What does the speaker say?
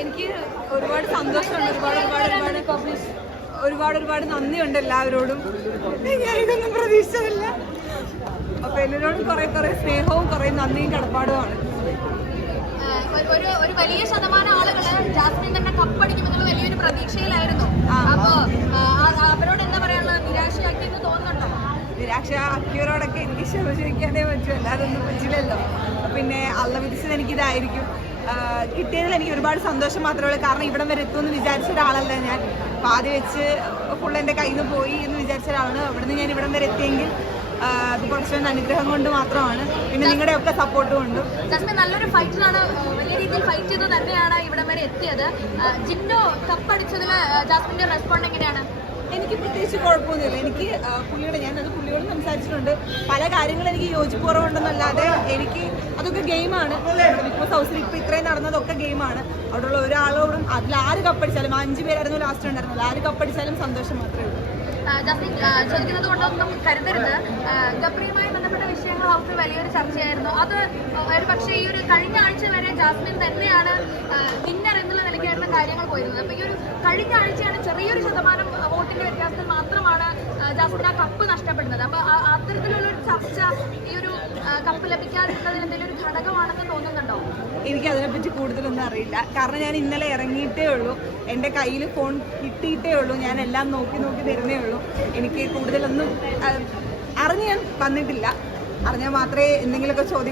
എനിക്ക് ഒരുപാട് സന്തോഷമുണ്ട്. ഒരുപാട് ഒരുപാട് ഒരുപാട് ഒരുപാട് ഒരുപാട് നന്ദിയുണ്ട് എല്ലാവരോടും. ഞാൻ ഇതൊന്നും പ്രതീക്ഷിച്ചതല്ല. അപ്പൊ എല്ലാവരോടും കുറെ കുറെ സ്നേഹവും കുറെ നന്ദിയും കടപ്പാടുമാണ്. ഒരു- ഒരു വലിയ ശതമാനം ആളുകൾ ജാസ്മിൻ തന്നെ കപ്പടിക്കുമെന്നുള്ള വലിയൊരു പ്രതീക്ഷയിലായിരുന്നു. അപ്പൊ അവരോട് എന്താ പറയാനുള്ള നിരാശയാക്കിയെന്ന് തോന്നുന്നുണ്ടോ? നിരാക്ഷ അക്യൂറോടൊക്കെ എനിക്ക് ക്ഷമ ചോദിക്കാനേ പറ്റൂ. അല്ലാതെ ഒന്നും പറ്റില്ലല്ലോ. പിന്നെ അള്ള വിധിച്ചത് എനിക്കിതായിരിക്കും. കിട്ടിയതിൽ എനിക്ക് ഒരുപാട് സന്തോഷം മാത്രമേ ഉള്ളൂ. കാരണം ഇവിടം വരെ എത്തുമെന്ന് വിചാരിച്ച ഒരാളല്ല ഞാൻ. പാതി വെച്ച് ഫുൾ എന്റെ കയ്യിൽ നിന്ന് പോയി എന്ന് വിചാരിച്ച ഒരാളാണ് അവിടെ നിന്ന് ഞാൻ ഇവിടം വരെ എത്തിയെങ്കിൽ അത് കുറച്ചുകൊണ്ട് അനുഗ്രഹം കൊണ്ട് മാത്രമാണ്. പിന്നെ നിങ്ങളുടെ ഒക്കെ സപ്പോർട്ട് കൊണ്ടും. ജാസ്മിൻ നല്ലൊരു ഫൈറ്റിലാണ് വലിയ രീതിയിൽ ഫൈറ്റ് ചെയ്ത് തന്നെയാണ് ഇവിടം വരെ എത്തിയത്. ജിന്നോ കപ്പ് കപ്പടിച്ചതിൽ ജാസ്മിന്റെ റെസ്പോണ്ട് എങ്ങനെയാണ്? എനിക്ക് പ്രത്യേകിച്ച് കുഴപ്പമൊന്നുമില്ല. എനിക്ക് പുള്ളിയുടെ അത് പുള്ളിയോട് സംസാരിച്ചിട്ടുണ്ട്. പല കാര്യങ്ങളും എനിക്ക് യോജിപ്പ് കുറവുണ്ടെന്നല്ലാതെ എനിക്ക് അതൊക്കെ ഗെയിമാണ്. ബിഗ് ബോസ് ഹൗസിൽ ഇപ്പം ഇത്രയും നടന്നതൊക്കെ ഗെയിമാണ്. അവിടെയുള്ള ഒരാളോടും അതിൽ ആര് കപ്പടിച്ചാലും അഞ്ച് പേരായിരുന്നു ലാസ്റ്റ് ഉണ്ടായിരുന്നത്. ആര് കപ്പടിച്ചാലും സന്തോഷം മാത്രമേ ഉള്ളൂ. ചോദിക്കുന്നത് കൊണ്ടൊന്നും കരുതരുത്. ഗബ്രിയുമായി ബന്ധപ്പെട്ട വിഷയങ്ങൾ അവർക്ക് വലിയൊരു ചർച്ചയായിരുന്നു. അത് ഒരു പക്ഷേ ഈ ഒരു കഴിഞ്ഞ ആഴ്ച വരെ ജാസ്മിൻ തന്നെയാണ് വിന്നർ എന്നുള്ള നിലയ്ക്കായിരുന്ന കാര്യങ്ങൾ പോയിരുന്നത്. അപ്പൊ ഈ ഒരു കഴിഞ്ഞ ആഴ്ചയാണ് ചെറിയൊരു ശതമാനം ജാസ്മിൻ ആ കപ്പ് നഷ്ടപ്പെടുന്നത്. അപ്പൊ അത്തരത്തിലുള്ള ഒരു ചർച്ച ഈ ഒരു കപ്പ് ലഭിക്കാതിരുന്നതിന് എന്തെങ്കിലും ഒരു ഘടകമാണെന്ന് തോന്നുന്നുണ്ടോ? എനിക്ക് അതിനെപ്പറ്റി കൂടുതലൊന്നും അറിയില്ല. കാരണം ഞാൻ ഇന്നലെ ഇറങ്ങിയിട്ടേ ഉള്ളൂ. എന്റെ കയ്യിൽ ഫോൺ കിട്ടിയിട്ടേ ഉള്ളൂ. ഞാൻ എല്ലാം നോക്കി നോക്കി തരുന്നേ ഉള്ളൂ. എനിക്ക് കൂടുതലൊന്നും അറിഞ്ഞ് ഞാൻ വന്നിട്ടില്ല. അറിഞ്ഞാൽ മാത്രമേ എന്തെങ്കിലുമൊക്കെ ചോദ്യം